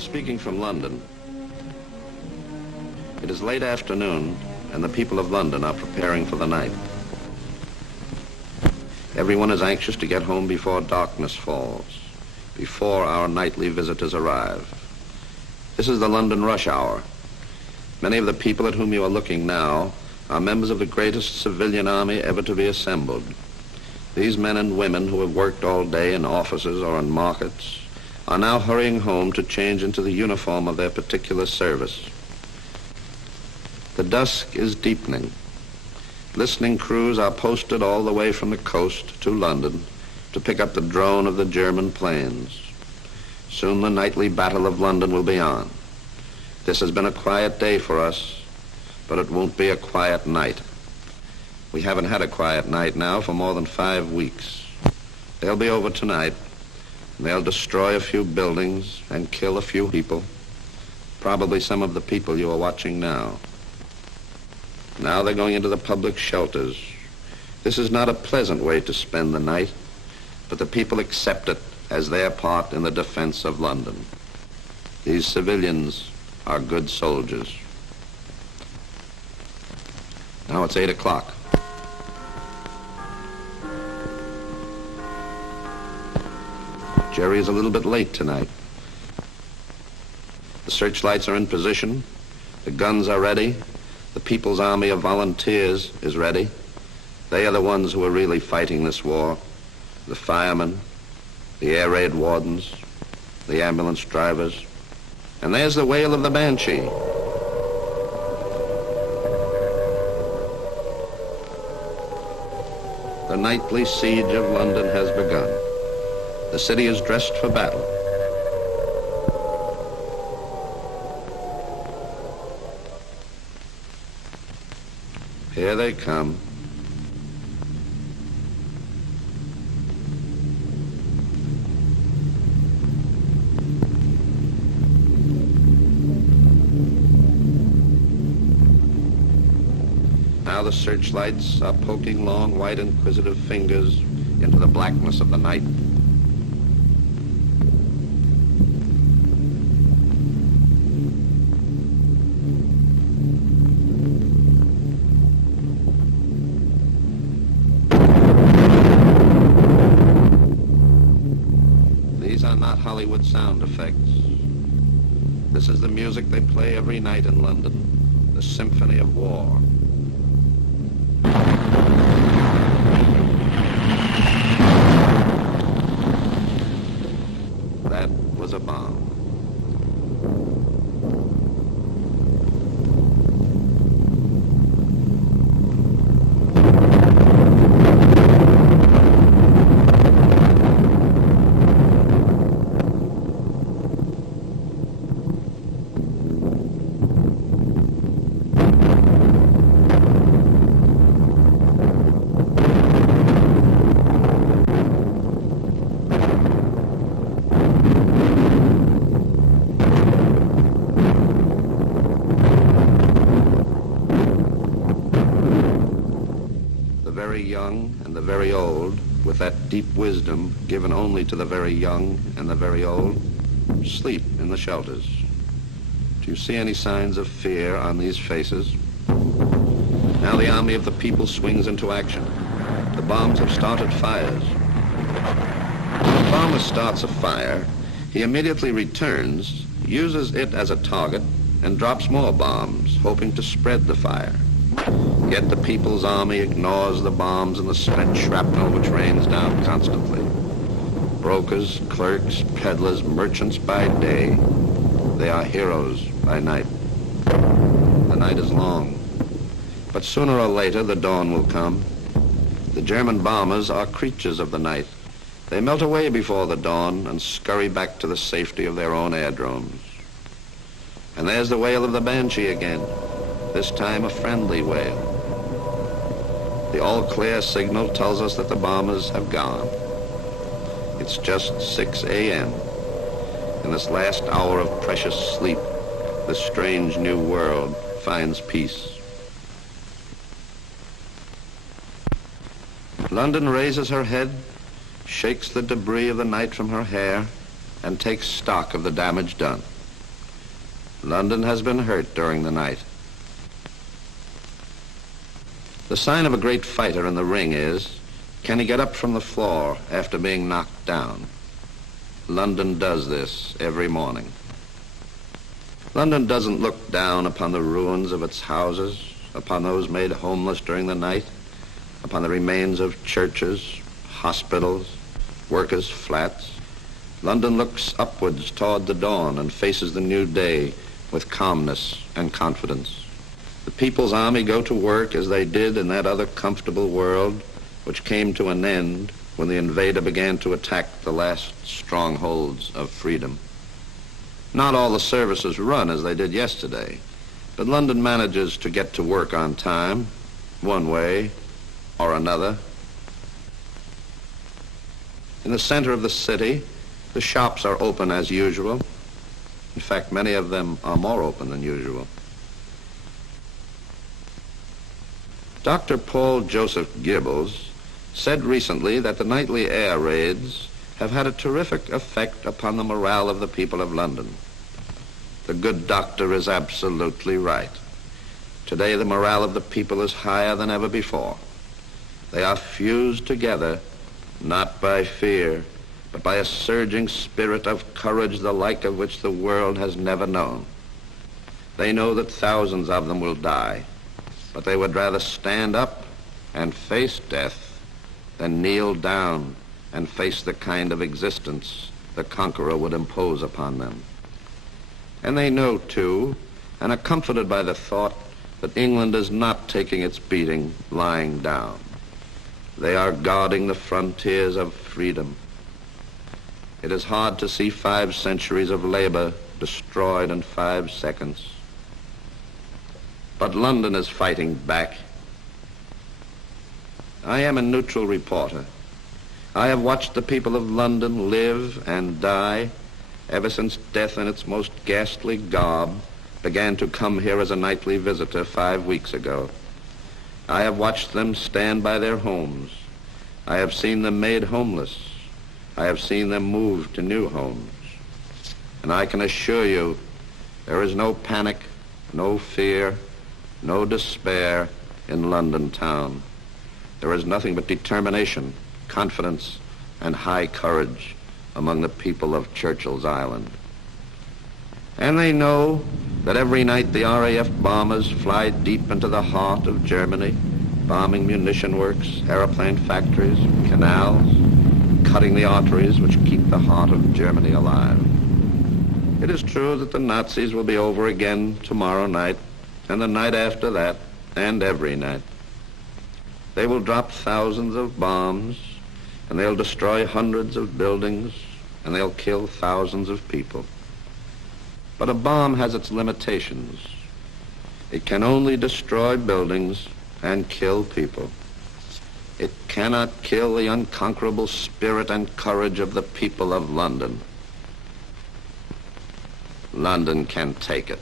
I'm speaking from London. It is late afternoon, and the people of London are preparing for the night. Everyone is anxious to get home before darkness falls, before our nightly visitors arrive. This is the London rush hour. Many of the people at whom you are looking now are members of the greatest civilian army ever to be assembled. These men and women who have worked all day in offices or in markets are now hurrying home to change into the uniform of their particular service. The dusk is deepening. Listening crews are posted all the way from the coast to London to pick up the drone of the German planes. Soon the nightly battle of London will be on. This has been a quiet day for us, but it won't be a quiet night. We haven't had a quiet night now for more than 5 weeks. They'll be over tonight, and they'll destroy a few buildings and kill a few people, probably some of the people you are watching now. Now they're going into the public shelters. This is not a pleasant way to spend the night, but the people accept it as their part in the defense of London. These civilians are good soldiers. Now it's 8 o'clock. Jerry is a little bit late tonight. The searchlights are in position. The guns are ready. The People's Army of Volunteers is ready. They are the ones who are really fighting this war. The firemen, the air raid wardens, the ambulance drivers. And there's the wail of the banshee. The nightly siege of London has begun. The city is dressed for battle. Here they come. Now the searchlights are poking long, white, inquisitive fingers into the blackness of the night. These are not Hollywood sound effects. This is the music they play every night in London, the symphony of war. That was a bomb. The very young and the very old, with that deep wisdom given only to the very young and the very old, sleep in the shelters. Do you see any signs of fear on these faces? Now the army of the people swings into action. The bombs have started fires. When a bomber starts a fire, he immediately returns, uses it as a target, and drops more bombs, hoping to spread the fire. Yet the People's Army ignores the bombs and the spent shrapnel which rains down constantly. Brokers, clerks, peddlers, merchants by day, they are heroes by night. The night is long, but sooner or later the dawn will come. The German bombers are creatures of the night. They melt away before the dawn and scurry back to the safety of their own airdromes. And there's the wail of the banshee again, this time a friendly wail. The all-clear signal tells us that the bombers have gone. It's just 6 a.m. In this last hour of precious sleep, this strange new world finds peace. London raises her head, shakes the debris of the night from her hair, and takes stock of the damage done. London has been hurt during the night. The sign of a great fighter in the ring is, can he get up from the floor after being knocked down? London does this every morning. London doesn't look down upon the ruins of its houses, upon those made homeless during the night, upon the remains of churches, hospitals, workers' flats. London looks upwards toward the dawn and faces the new day with calmness and confidence. The People's Army go to work as they did in that other comfortable world which came to an end when the invader began to attack the last strongholds of freedom. Not all the services run as they did yesterday, but London manages to get to work on time, one way or another. In the center of the city, the shops are open as usual. In fact, many of them are more open than usual. Dr. Paul Joseph Gibbles said recently that the nightly air raids have had a terrific effect upon the morale of the people of London. The good doctor is absolutely right. Today, the morale of the people is higher than ever before. They are fused together, not by fear, but by a surging spirit of courage the like of which the world has never known. They know that thousands of them will die, but they would rather stand up and face death than kneel down and face the kind of existence the conqueror would impose upon them. And they know, too, and are comforted by the thought that England is not taking its beating lying down. They are guarding the frontiers of freedom. It is hard to see 5 centuries of labor destroyed in 5 seconds. But London is fighting back. I am a neutral reporter. I have watched the people of London live and die ever since death in its most ghastly garb began to come here as a nightly visitor 5 weeks ago. I have watched them stand by their homes. I have seen them made homeless. I have seen them move to new homes. And I can assure you, there is no panic, no fear, no despair in London town. There is nothing but determination, confidence, and high courage among the people of Churchill's Island. And they know that every night the RAF bombers fly deep into the heart of Germany, bombing munition works, airplane factories, canals, cutting the arteries which keep the heart of Germany alive. It is true that the Nazis will be over again tomorrow night, and the night after that, and every night. They will drop thousands of bombs, and they'll destroy hundreds of buildings, and they'll kill thousands of people. But a bomb has its limitations. It can only destroy buildings and kill people. It cannot kill the unconquerable spirit and courage of the people of London. London can take it.